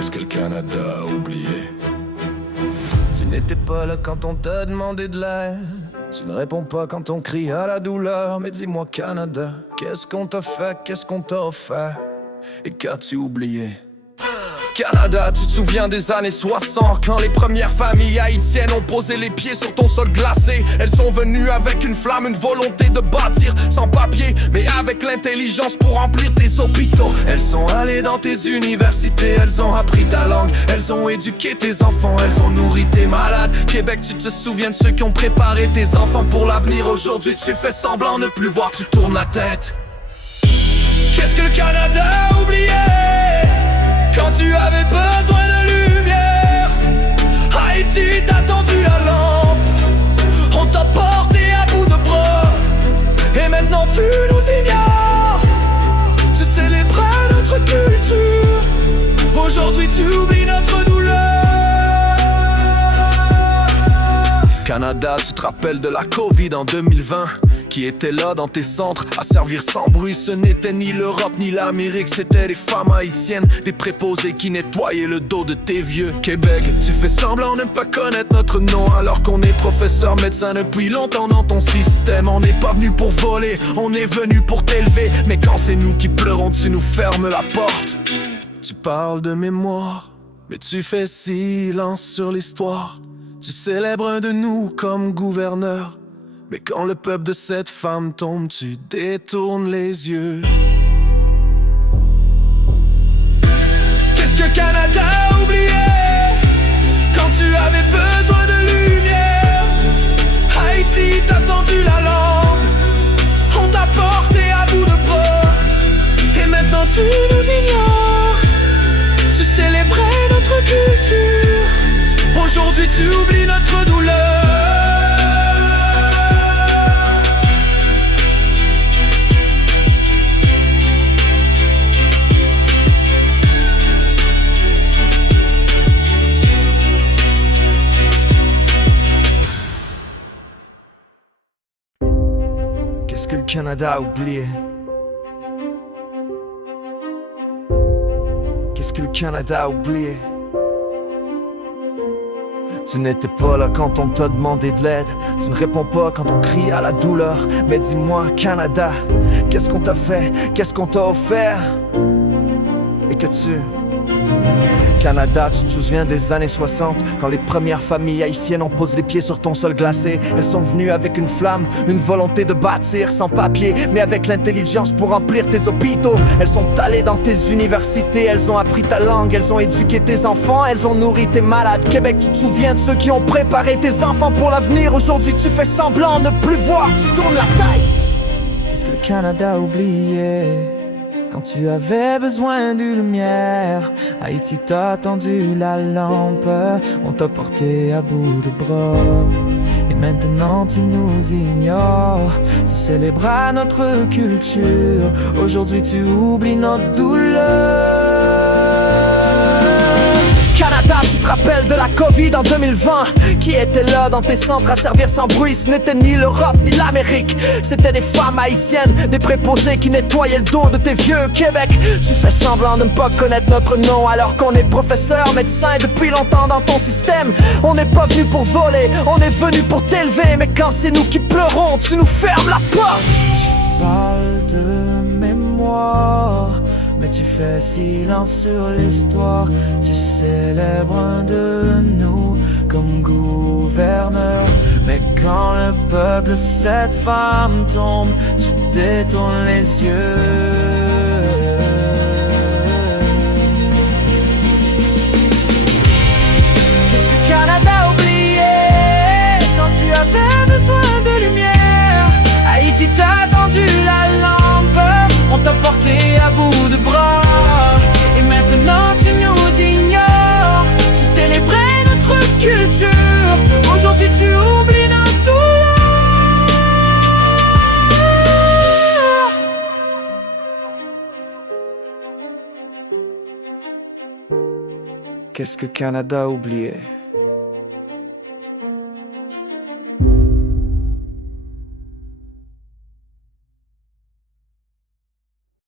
Qu'est-ce que le Canada a oublié? Tu n'étais pas là quand on t'a demandé de l'aide. Tu ne réponds pas quand on crie à la douleur. Mais dis-moi Canada, qu'est-ce qu'on t'a fait, qu'est-ce qu'on t'a offert? Et qu'as-tu oublié? Canada, tu te souviens des années 60, quand les premières familles haïtiennes ont posé les pieds sur ton sol glacé. Elles sont venues avec une flamme, une volonté de bâtir, sans papier, mais avec l'intelligence pour remplir tes hôpitaux. Elles sont allées dans tes universités, elles ont appris ta langue, elles ont éduqué tes enfants, elles ont nourri tes malades. Québec, tu te souviens de ceux qui ont préparé tes enfants pour l'avenir. Aujourd'hui, tu fais semblant de ne plus voir, tu tournes la tête. Qu'est-ce que le Canada a oublié? Quand tu avais besoin de lumière, Haïti t'a tendu la lampe. On t'a porté à bout de bras. Et maintenant tu nous ignores. Tu célébrais notre culture. Aujourd'hui tu oublies notre douleur. Canada, tu te rappelles de la Covid en 2020, qui était là dans tes centres, à servir sans bruit. Ce n'était ni l'Europe ni l'Amérique, c'était les femmes haïtiennes, des préposés qui nettoyaient le dos de tes vieux. Québec, tu fais semblant de ne pas connaître notre nom, alors qu'on est professeur médecin depuis longtemps dans ton système. On n'est pas venu pour voler, on est venu pour t'élever. Mais quand c'est nous qui pleurons, tu nous fermes la porte. Tu parles de mémoire, mais tu fais silence sur l'histoire. Tu célèbres un de nous comme gouverneur, mais quand le peuple de cette femme tombe, tu détournes les yeux. Qu'est-ce que Canada a oublié? Quand tu avais besoin de lumière, Haïti t'a tendu la lampe. On t'a porté à bout de bras. Et maintenant tu nous ignores. Tu célébrais notre culture. Aujourd'hui tu oublies notre douleur. Qu'est-ce que le Canada a oublié? Qu'est-ce que le Canada a oublié? Tu n'étais pas là quand on t'a demandé de l'aide. Tu ne réponds pas quand on crie à la douleur. Mais dis-moi Canada, qu'est-ce qu'on t'a fait, qu'est-ce qu'on t'a offert? Et que tu... Canada, tu te souviens des années 60, quand les premières familles haïtiennes ont posé les pieds sur ton sol glacé. Elles sont venues avec une flamme, une volonté de bâtir, sans papier, mais avec l'intelligence pour remplir tes hôpitaux. Elles sont allées dans tes universités, elles ont appris ta langue, elles ont éduqué tes enfants, elles ont nourri tes malades. Québec, tu te souviens de ceux qui ont préparé tes enfants pour l'avenir. Aujourd'hui tu fais semblant de ne plus voir, tu tournes la tête. Qu'est-ce que le Canada a oublié? Quand tu avais besoin de lumière, Haïti t'a tendu la lampe. On t'a porté à bout de bras. Et maintenant tu nous ignores. Tu célébras notre culture. Aujourd'hui tu oublies notre douleur. Canada, tu te rappelles de la Covid en 2020, qui était là dans tes centres à servir sans bruit. Ce n'était ni l'Europe ni l'Amérique, c'était des femmes haïtiennes, des préposés qui nettoyaient le dos de tes vieux. Québec, tu fais semblant de ne pas connaître notre nom, alors qu'on est professeur, médecin depuis longtemps dans ton système. On n'est pas venu pour voler, on est venu pour t'élever. Mais quand c'est nous qui pleurons, tu nous fermes la porte. Tu parles de mémoire, mais tu fais silence sur l'histoire. Tu célèbres un de nous comme gouverneur. Mais quand le peuple de cette femme tombe, tu détournes les yeux. Qu'est-ce que Canada a oublié? Quand tu avais besoin de lumière, Haïti t'a tendu la lampe. On t'a porté à bout de bras. Et maintenant tu nous ignores. Tu célébrais notre culture. Aujourd'hui tu oublies notre douleur. Qu'est-ce que Canada a oublié?